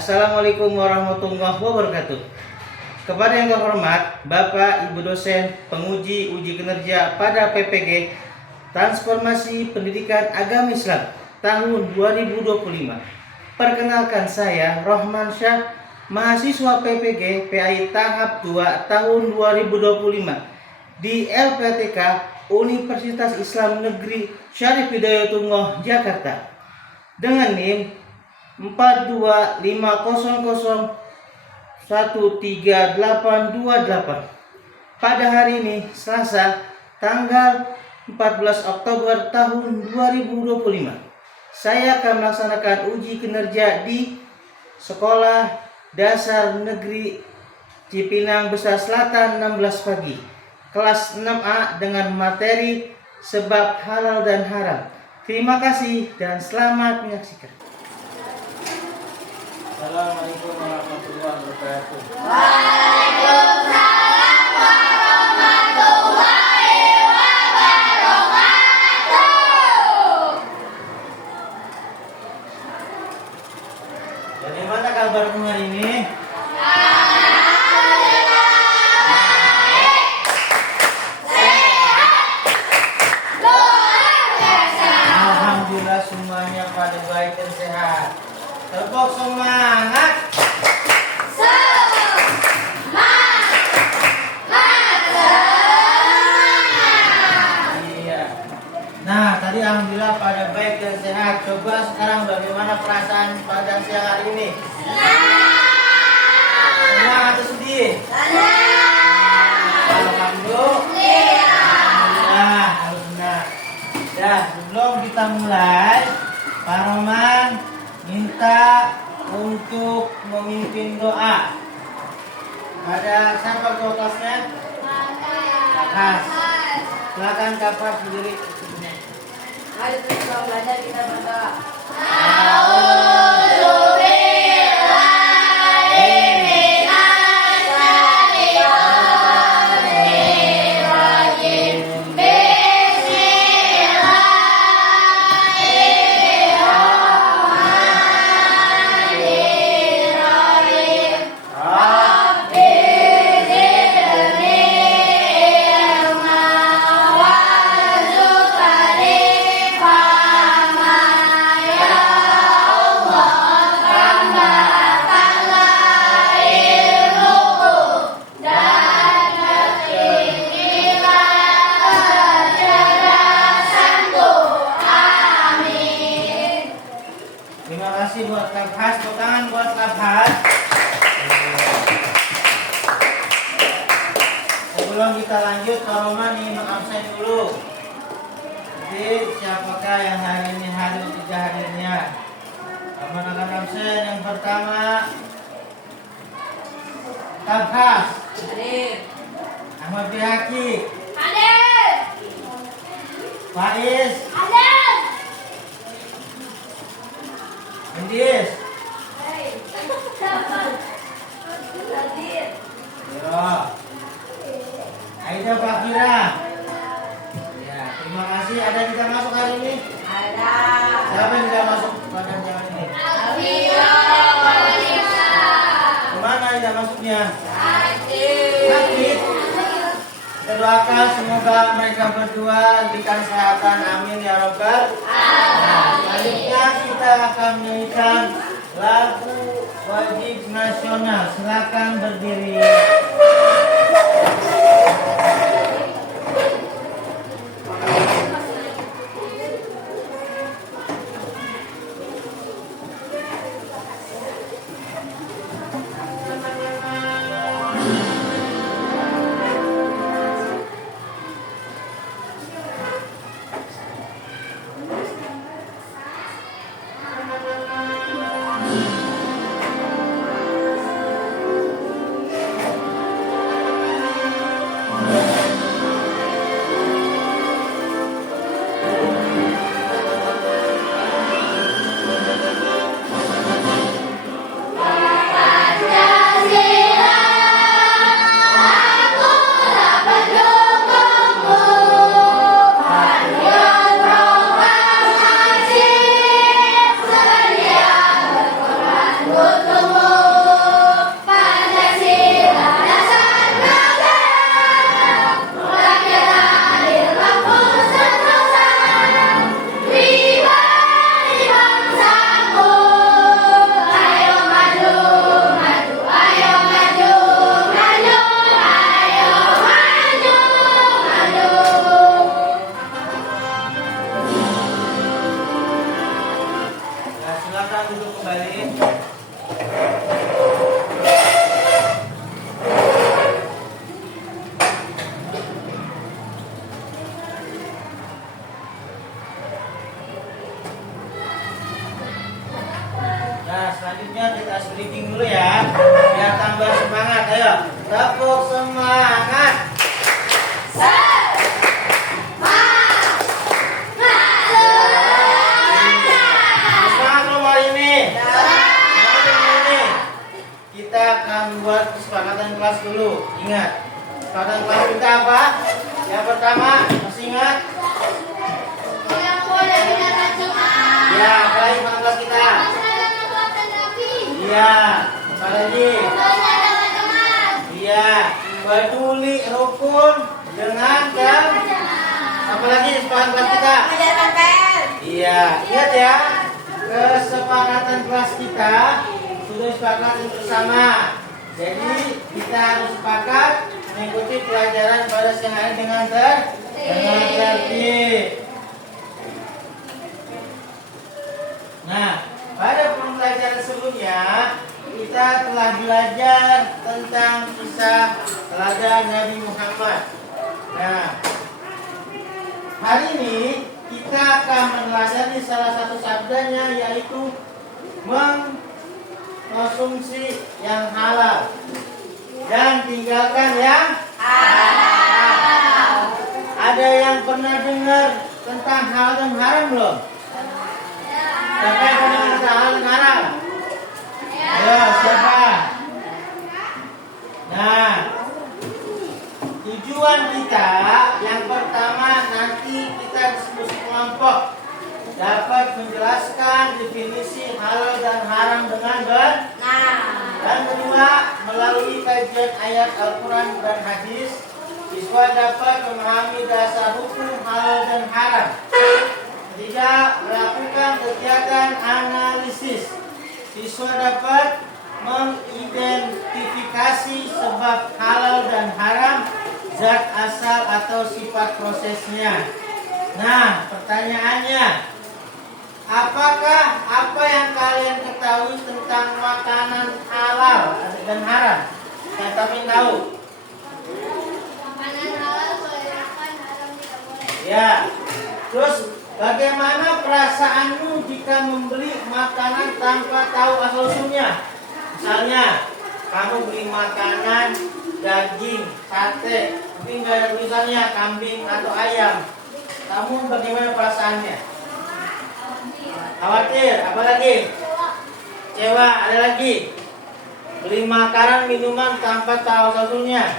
Assalamualaikum warahmatullahi wabarakatuh. Kepada yang terhormat Bapak Ibu dosen penguji uji kinerja pada PPG Transformasi Pendidikan Agama Islam tahun 2025. Perkenalkan, saya Rohman Syah, mahasiswa PPG PAI tahap 2 tahun 2025 di LPTK Universitas Islam Negeri Syarif Hidayatullah Jakarta dengan NIM 425001388. Pada hari ini Selasa tanggal 14 Oktober tahun 2025, saya akan melaksanakan uji kinerja di Sekolah Dasar Negeri Cipinang Besar Selatan 16 pagi, kelas 6A dengan materi sebab halal dan haram. Terima kasih dan selamat menyaksikan. Assalamualaikum warahmatullahi wabarakatuh. Waalaikumsalam warahmatullahi wabarakatuh. Bagaimana kabarmu hari ini? Alhamdulillah semuanya pada baik dan sehat. Tepuk semangat. Iya. Nah, tadi alhamdulillah pada baik dan sehat. Coba sekarang bagaimana perasaan pada siang hari ini? Senang atau sedih? Alhamdulillah, harus senang. Ya, sebelum kita mulai, Pak Roman minta untuk memimpin doa. Ada siapa ketua kelasnya? Kapas. Silakan Kapas berdiri. Ayo kita belajar, kita berdoa. Terima kasih buat Kapas, tepuk tangan buat Kapas. Sebelum kita lanjut, Pak Roman nih mengabsen dulu. Jadi siapakah yang hari ini hadir, 3 hadirnya? Roman akan absen. Yang pertama Kapas, Hadir. Ahmad Bihaki, Hadir. Faiz, Hadir. Indis, Hadir. Yo, Aida Fakira. Ya, terima kasih. Ada yang tidak masuk hari ini? Ada. Siapa yang tidak masuk pada jam ini? Alvira. Kemana tidak masuknya? Hadir. Sakit. Kita doakan semoga mereka berdua diberikan kesehatan. Amin ya robbal. Selanjutnya kita akan menyanyikan lagu wajib nasional. Silakan berdiri. selanjutnya kita briefing dulu ya, biar tambah semangat. Ayo, tepuk semangat. Semangat belum hari ini? Kita akan buat kesepakatan kelas dulu. Ingat, kesepakatan kelas kita apa? Yang pertama, masih ingat? Ya, apalagi kesepakatan kelas kita? Iya, apa lagi? Iya, peduli rukun dengan dan apa lagi kesepakatan kelas kita? Iya, ingat ya, kesepakatan kelas kita sudah sepakati bersama. Jadi kita harus sepakat mengikuti pelajaran pada siang hari dengan tertib. Nah, pada pembelajaran sebelumnya kita telah belajar tentang kisah teladan Nabi Muhammad. Nah, hari ini kita akan meneladani salah satu sabdanya, yaitu mengkonsumsi yang halal dan tinggalkan yang haram. Ada yang pernah dengar tentang halal dan haram belum? Siapa yang pernah dengar tentang halal dan haram? Ayo, siapa? Nah, tujuan kita yang pertama, nanti kita diskusi kelompok dapat menjelaskan definisi halal dan haram dengan benar. Dan kedua, melalui kajian ayat Al-Quran dan hadis, siswa dapat memahami dasar hukum halal dan haram. Ketiga, melakukan kegiatan analisis, siswa dapat mengidentifikasi sebab halal dan haram, zat asal atau sifat prosesnya. Nah, pertanyaannya, apakah apa yang kalian ketahui tentang makanan halal dan haram? Yang kami tahu. Makanan halal boleh makan, haram tidak boleh. Ya. Terus bagaimana perasaanmu jika membeli makanan tanpa tahu asal usulnya? Misalnya, kamu beli makanan daging, sate, tapi nggak ada tulisannya kambing atau ayam. Kamu bagaimana perasaannya? Khawatir, apa lagi? Kecewa, ada lagi? Beli makanan, minuman tanpa tahu satunya.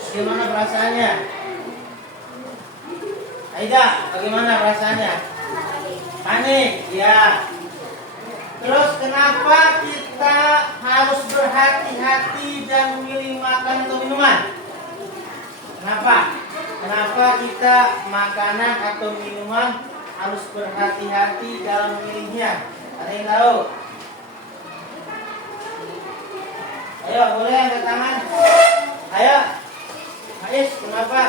Bagaimana perasaannya? Aida, bagaimana perasaannya? Panik, ya. Terus kenapa kita harus berhati-hati dan memilih makan atau minuman? Kenapa? Kenapa kita makanan atau minuman harus berhati-hati dalam memilihnya? Ada yang tahu? Ayo, boleh angkat tangan. Ayo, Ais, kenapa?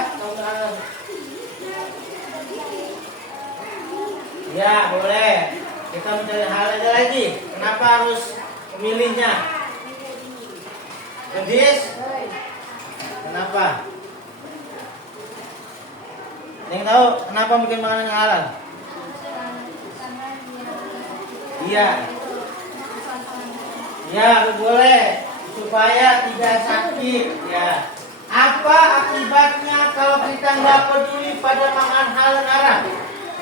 Ya, boleh. Kita mencari hal aja lagi. Kenapa harus memilihnya? Gadis? Kenapa? Ada yang tahu kenapa bikin makanan yang halal? Iya. Ya, boleh. Supaya tidak sakit. Ya. Apa akibatnya kalau kita nggak peduli pada makanan halal dan haram?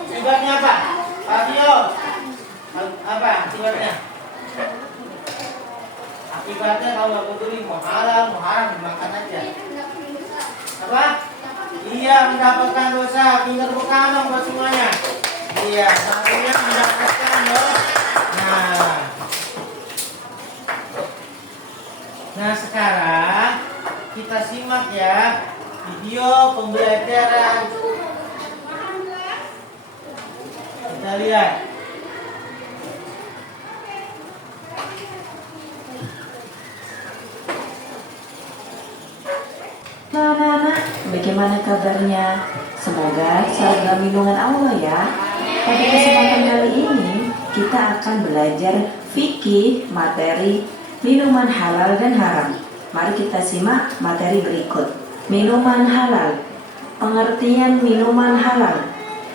Akibatnya apa? Pak Tio, apa akibatnya? Akibatnya kalau nggak peduli mau halal mau haram dimakan aja. Apa? Iya, mendapatkan dosa. Tinggal tepuk tangan buat semuanya. Iya, satunya mendapatkan dosa. Nah sekarang kita simak ya video pembelajaran. Kita lihat. Nah, bagaimana kabarnya? Semoga selalu dalam lindungan Allah ya. Pada kesempatan kali ini kita akan belajar fikih materi minuman halal dan haram. Mari kita simak materi berikut. Minuman halal. Pengertian minuman halal.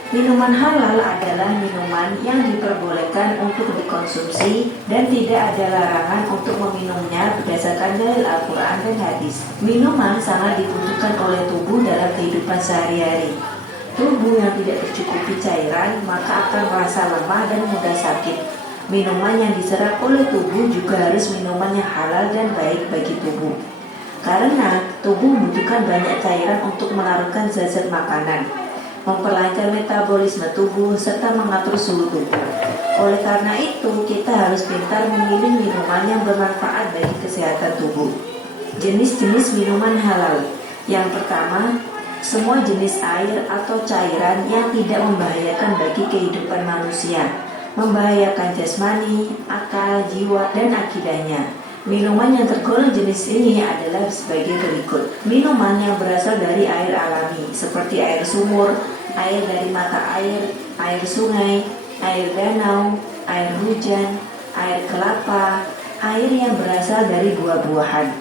Minuman halal adalah minuman yang diperbolehkan untuk dikonsumsi dikonsumsi dan tidak ada larangan untuk meminumnya berdasarkan dalil Al-Quran dan hadis. Minuman sangat dibutuhkan oleh tubuh dalam kehidupan sehari-hari. Tubuh yang tidak tercukupi cairan maka akan merasa lemah dan mudah sakit. Minuman yang diserap oleh tubuh juga harus minuman yang halal dan baik bagi tubuh. Karena tubuh membutuhkan banyak cairan untuk melarutkan zat-zat makanan, memperlancar metabolisme tubuh, serta mengatur suhu tubuh. Oleh karena itu, kita harus pintar memilih minuman yang bermanfaat bagi kesehatan tubuh. Jenis-jenis minuman halal. Yang pertama, semua jenis air atau cairan yang tidak membahayakan bagi kehidupan manusia, membahayakan jasmani, akal, jiwa, dan akidahnya. Minuman yang tergolong jenis ini adalah sebagai berikut. Minuman yang berasal dari air alami, seperti air sumur, air dari mata air, air sungai, air danau, air hujan, air kelapa, air yang berasal dari buah-buahan.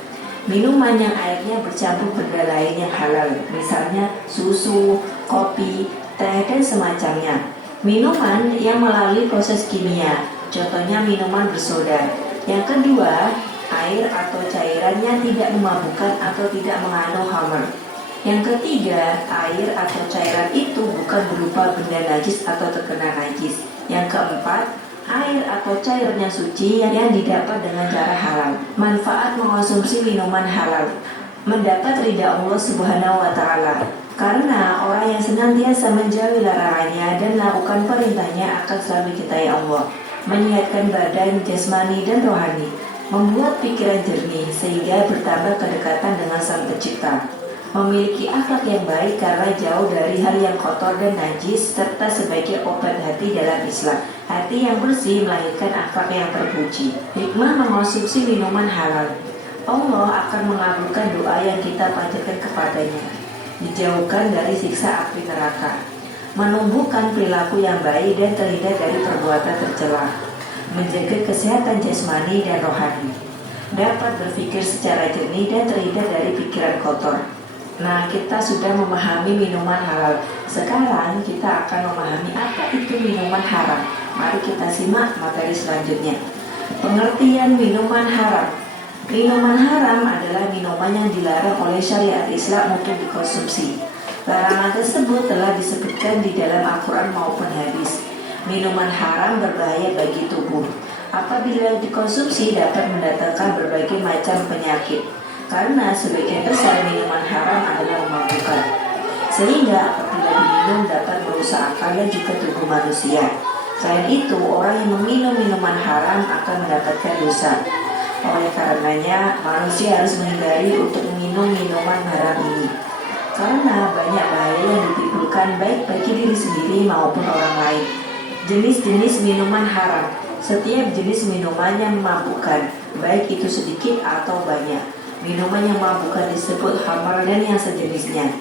Minuman yang airnya bercampur benda lain yang halal, misalnya susu, kopi, teh, dan semacamnya. Minuman yang melalui proses kimia, contohnya minuman bersoda. Yang kedua, air atau cairan yang tidak memabukkan atau tidak mengandung khamr. Yang ketiga, air atau cairan itu bukan berupa benda najis atau terkena najis. Yang keempat, air atau cairan yang suci yang didapat dengan cara halal. Manfaat mengonsumsi minuman halal: mendapat ridha Allah Subhanahu wa Ta'ala. Karena orang yang senantiasa menjauhi larangannya dan melakukan perintahnya akan selalu dicintai Allah. Menyehatkan badan, jasmani, dan rohani. Membuat pikiran jernih sehingga bertambah kedekatan dengan Sang Pencipta. Memiliki akhlak yang baik karena jauh dari hal yang kotor dan najis, serta sebagai obat hati dalam Islam. Hati yang bersih melahirkan akhlak yang terpuji. Hikmah mengonsumsi minuman halal: Allah akan mengabulkan doa yang kita panjatkan kepadanya, dijauhkan dari siksa api neraka, menumbuhkan perilaku yang baik dan terhindar dari perbuatan tercela, menjaga kesehatan jasmani dan rohani, dapat berpikir secara jernih dan terhindar dari pikiran kotor. Nah, kita sudah memahami minuman halal. Sekarang kita akan memahami apa itu minuman haram. Mari kita simak materi selanjutnya. Pengertian minuman haram. Minuman haram adalah minuman yang dilarang oleh syariat Islam untuk dikonsumsi. Larangan tersebut telah disebutkan di dalam Al-Quran maupun hadis. Minuman haram berbahaya bagi tubuh. Apabila dikonsumsi dapat mendatangkan berbagai macam penyakit. Karena sebagian besar minuman haram adalah memabukkan, sehingga apabila diminum dapat merusak akal dan juga tubuh manusia. Selain itu, orang yang meminum minuman haram akan mendapatkan dosa. Oleh karenanya, manusia harus menghindari untuk meminum minuman haram ini, karena banyak bahaya yang ditimbulkan baik bagi diri sendiri maupun orang lain. Jenis-jenis minuman haram. Setiap jenis minuman yang memabukkan, baik itu sedikit atau banyak. Minuman yang memabukkan disebut khamar dan yang sejenisnya.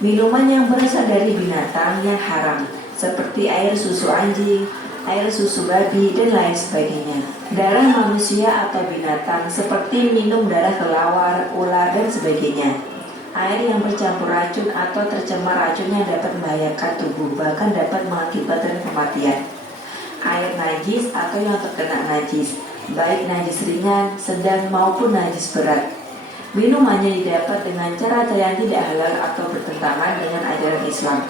Minuman yang berasal dari binatang yang haram, seperti air susu anjing, air susu babi, dan lain sebagainya. Darah manusia atau binatang, seperti minum darah kelawar, ular, dan sebagainya. Air yang bercampur racun atau tercemar racunnya dapat membahayakan tubuh, bahkan dapat mengakibatkan kematian. Air najis atau yang terkena najis, baik najis ringan, sedang, maupun najis berat. Minumannya didapat dengan cara yang tidak halal atau bertentangan dengan ajaran Islam.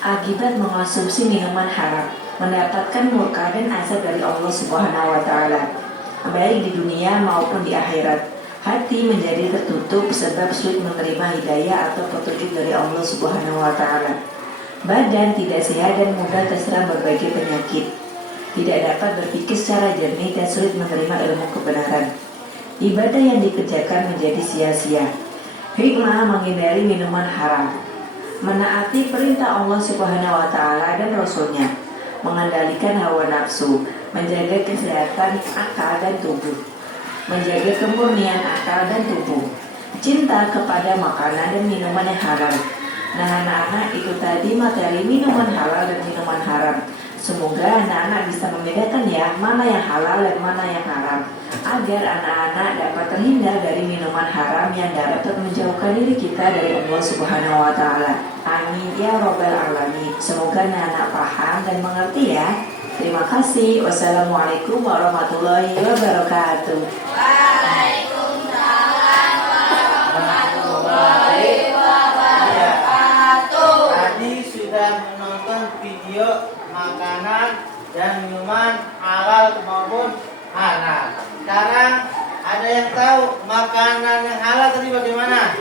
Akibat mengonsumsi minuman haram, mendapatkan murka dan azab dari Allah Subhanahu wa Ta'ala, baik di dunia maupun di akhirat. Hati menjadi tertutup sebab sulit menerima hidayah atau petunjuk dari Allah Subhanahu wa Ta'ala. Badan tidak sehat dan mudah terserang berbagai penyakit. Tidak dapat berpikir secara jernih dan sulit menerima ilmu kebenaran. Ibadah yang dikerjakan menjadi sia-sia. Hikmah menghindari minuman haram: menaati perintah Allah Subhanahu wa Ta'ala dan Rasulnya, mengendalikan hawa nafsu, menjaga kesehatan akal dan tubuh, menjaga kemurnian akal dan tubuh, cinta kepada makanan dan minuman yang halal. Nah, anak-anak, itu tadi materi minuman halal dan minuman haram. Semoga anak-anak bisa membedakan ya, mana yang halal dan mana yang haram. agar anak-anak dapat terhindar dari minuman haram yang dapat menjauhkan diri kita dari Allah Subhanahu wa taala. Amin ya robbal alamin. Semoga anak-anak paham dan mengerti ya. Terima kasih. Wassalamualaikum warahmatullahi wabarakatuh. Waalaikumsalam warahmatullahi wabarakatuh. Tadi sudah menonton video makanan dan minuman halal maupun haram. Sekarang ada yang tahu makanan yang halal tadi bagaimana?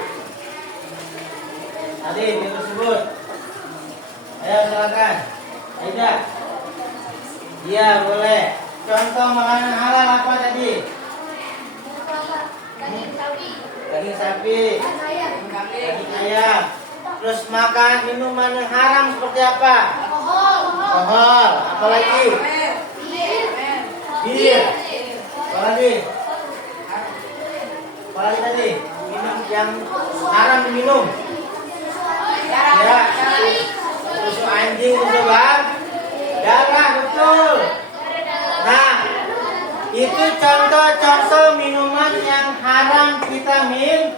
Tadi dia tersebut. Ayo silakan. Aida. Iya boleh. Contoh makanan halal apa tadi? Daging sapi. Daging sapi, Ayam. daging ayam. Terus makan minuman yang haram seperti apa? Alkohol. Apalagi? Bir. Apalagi? Apalagi tadi? Minum yang haram diminum. Ya. Susu anjing, susu darah, betul. Nah, itu contoh-contoh minuman yang haram kita minum.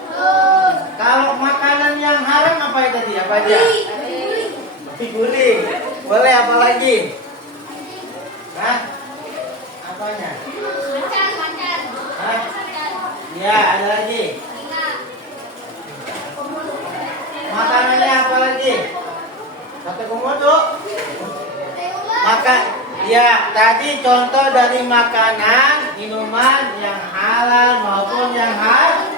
Kalau makanan yang haram apa itu tadi? Apa aja? Nasi guling. Boleh apa lagi? Hah? Apanya? Hah? Ya, ada lagi. Makanannya apa lagi? Sate komodo. Ya, tadi contoh dari makanan, minuman yang halal maupun yang haram.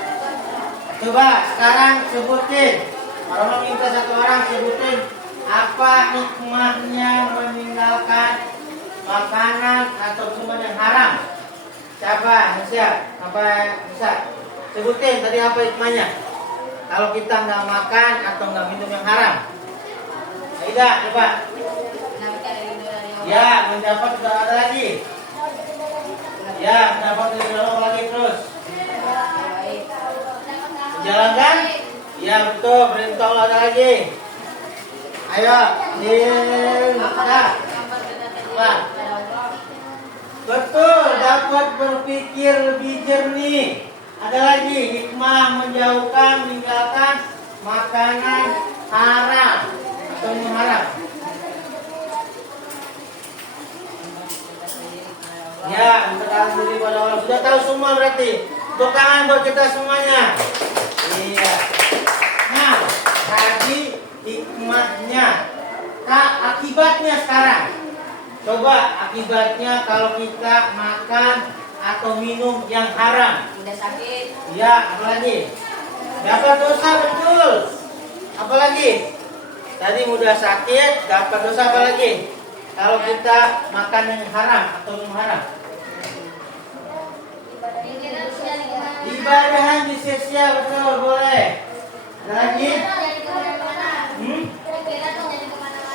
Coba sekarang sebutin. Orang minta satu orang sebutin apa hikmahnya meninggalkan makanan atau minuman yang haram. Siapa? Siapa? Apa bisa? Sebutin tadi apa hikmahnya? Kalau kita nggak makan atau nggak minum yang haram. Aida, coba. Ya, mendapat sudah ada lagi. Ya, mendapat dari dalam lagi terus. Jalankan? Ya, betul. Perintah Allah ada lagi. Ayo, betul, dapat berpikir lebih jernih. Ada lagi hikmah meninggalkan makanan haram atau minum haram. Ya, bertahan diri pada Allah. Sudah tahu semua berarti. Tepuk tangan buat kita semuanya. Iya. Nah, tadi hikmahnya. Akibatnya sekarang. Coba akibatnya kalau kita makan atau minum yang haram. Udah sakit. Ya, apalagi? Dapat dosa betul. Apalagi? Tadi mudah sakit, dapat dosa apalagi? Kalau kita makan yang haram atau minum haram. Ibadahan sia-sia, betul, boleh. Ada lagi?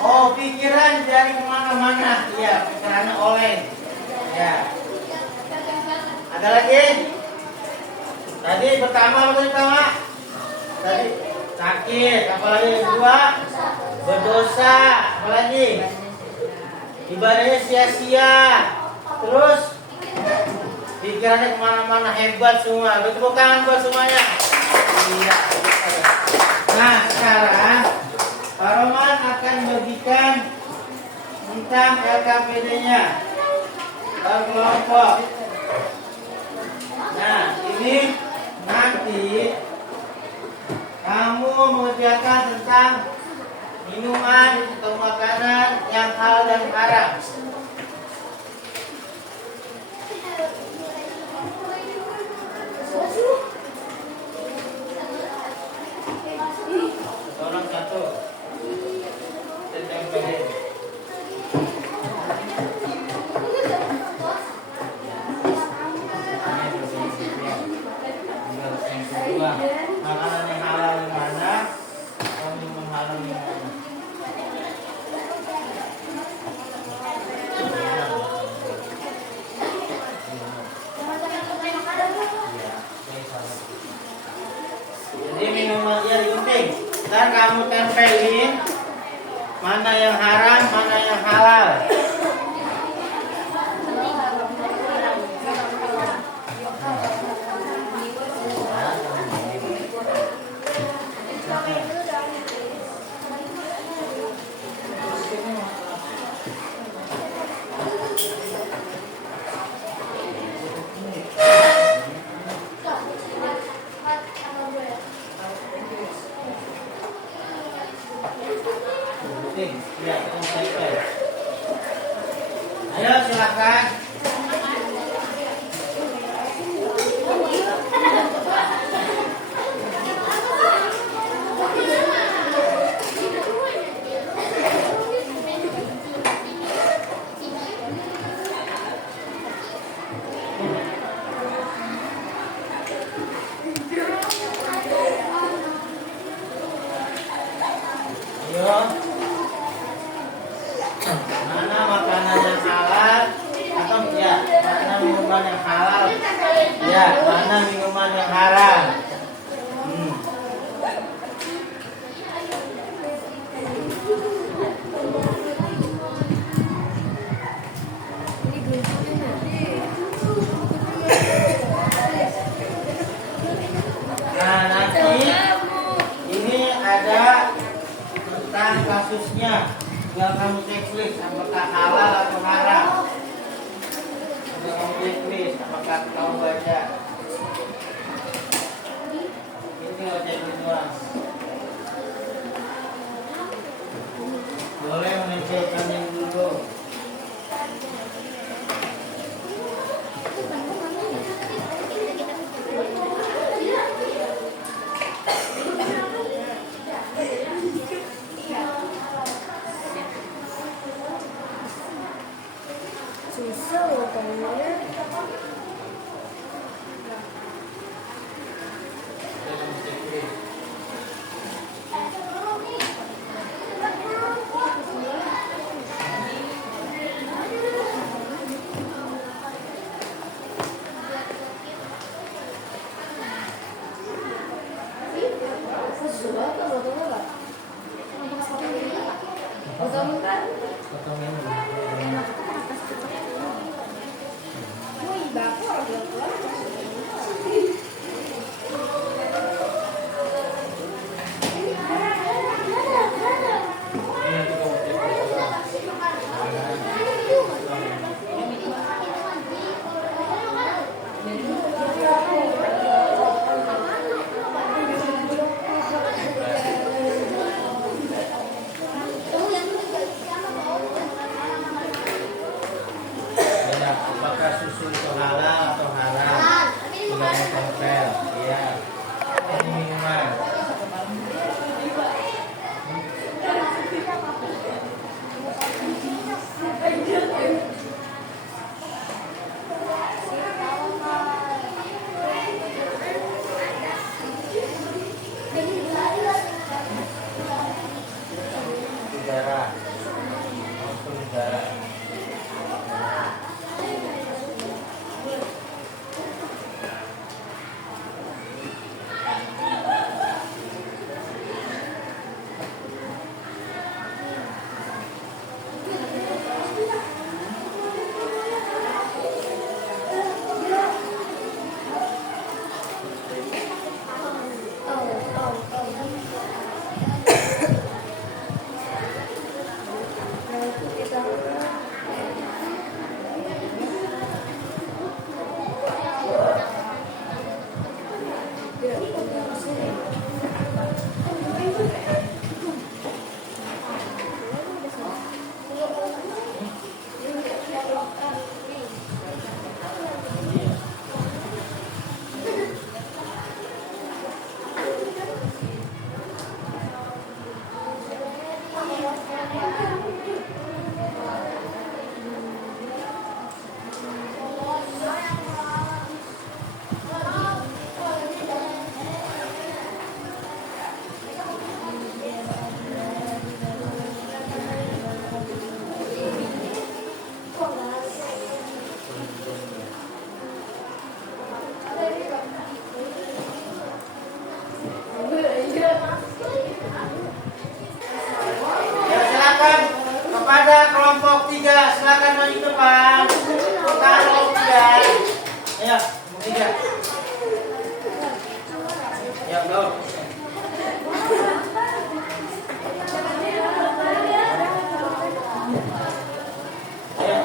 Oh, pikiran dari kemana-mana. Iya, pikirannya oleh. Ya. Ada lagi? Tadi pertama. Tadi sakit. Apalagi yang kedua? Berdosa. Apalagi? Ibadahnya sia-sia. Terus pikirannya kemana-mana, hebat semua. Tepuk tangan buat semuanya. Iya. Nah, sekarang Pak Roman akan bagikan tentang LKPD-nya per kelompok. Nah, ini nanti kamu mengerjakan tentang minuman atau makanan yang halal dan haram. Tolong satu. Makanan yang halal yang mana? Atau minuman halal yang mana? Jadi minuman ya penting. Ntar kamu tempelin mana yang haram, mana yang halal. Ayo silakan. Ayo. Mana makanan yang halal? Atau ya, mana minuman yang halal? Ya, mana minuman yang haram? Nah, nanti ini ada tentang kasusnya. Tinggal kamu checklist apakah halal atau haram. Tinggal kamu checklist apakah kamu baca. Ini tinggal checklist doang. Boleh menyesuaikan yang dulu. Susah loh kayaknya. Susah atau bagaimana, Pak? Kamu kan? Apakah susu itu halal atau haram? Sudah tempel, ya. Ini minuman. Udara. Udara. Kepada kelompok 3, silakan maju depan. Kelompok 3. Ayo, 3. Ya, go. Ayo.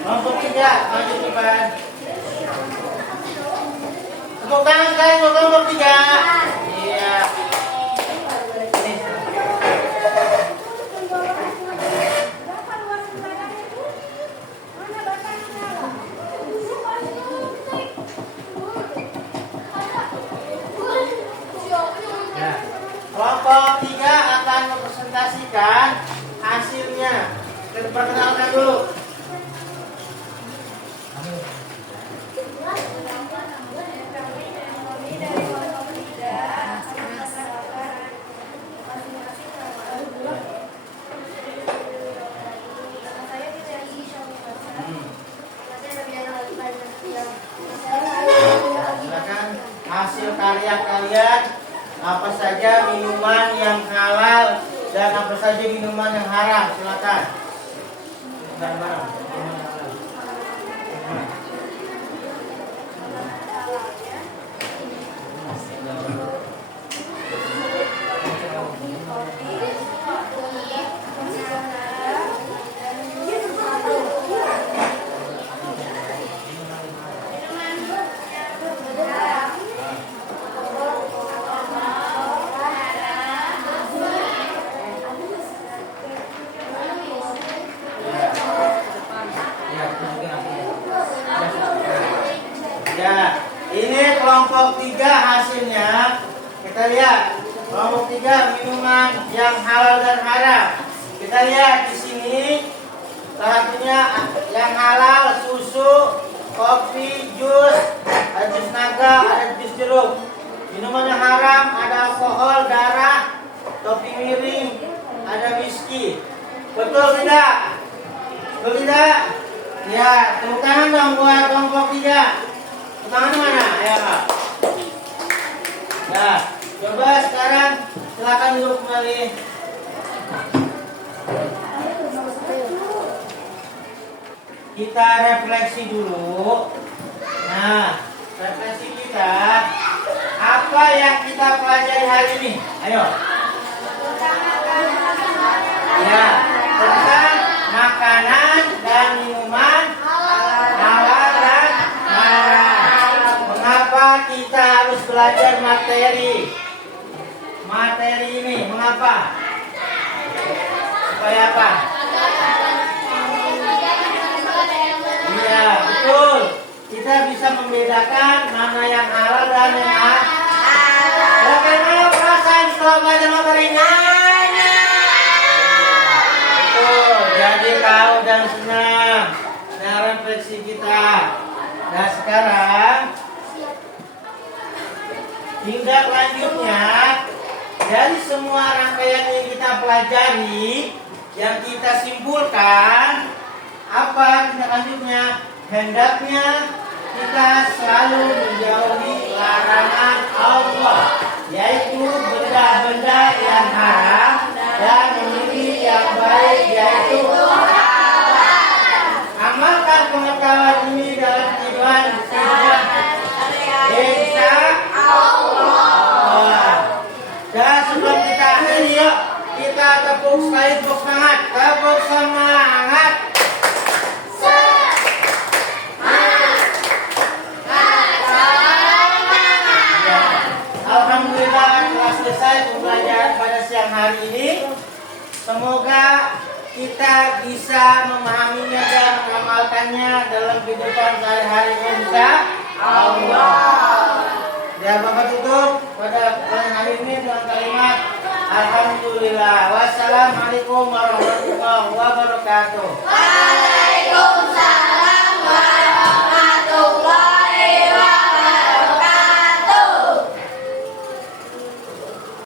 Kelompok 3, maju depan. Tepuk tangan sekali untuk kelompok 3. Iya. silakan dulu. Silakan hasil karya kalian, apa saja minuman yang halal dan apa saja minuman yang haram, silakan. Bareng-bareng. Minuman yang halal. Ya, ini kelompok 3 hasilnya. Kita lihat kelompok 3 minuman yang halal dan haram. Kita lihat di sini salah satunya yang halal susu, kopi, jus, ada jus naga, ada jus jeruk. Minuman yang haram ada alkohol, darah, topi miring, ada whisky. Betul tidak? Betul tidak? Ya, tepuk tangan dong buat kelompok 3. Tangan mana? Ayo Kak. Ya, coba sekarang silakan duduk kembali. Kita refleksi dulu. Nah, refleksi kita, apa yang kita pelajari hari ini? Ayo. Ya, tentang makanan dan minuman halal dan haram. Mengapa kita harus belajar materi ini? Mengapa? Supaya apa? Iya, betul. Kita bisa membedakan mana yang halal dan yang haram. Bagaimana perasaan setelah belajar materi ini? Betul. Jadi tahu dan senang. Nah, refleksi kita. Nah, sekarang tindak lanjutnya dari semua rangkaian yang kita pelajari, yang kita simpulkan, apa tindak lanjutnya? Hendaknya kita selalu menjauhi larangan Allah, yaitu benda-benda yang haram dan memilih yang baik, yaitu amalkan pengetahuan ini dalam kehidupan insya Allah. Dan sebelum kita akhiri, yuk kita tepuk sekali, tepuk semangat, tepuk semangat. Alhamdulillah telah selesai pembelajaran pada siang hari ini. Semoga kita bisa memahaminya dan mengamalkannya dalam kehidupan sehari-hari insya Allah. Dan Bapak tutup pada hari ini dengan kalimat Alhamdulillah. Wassalamualaikum warahmatullahi wabarakatuh.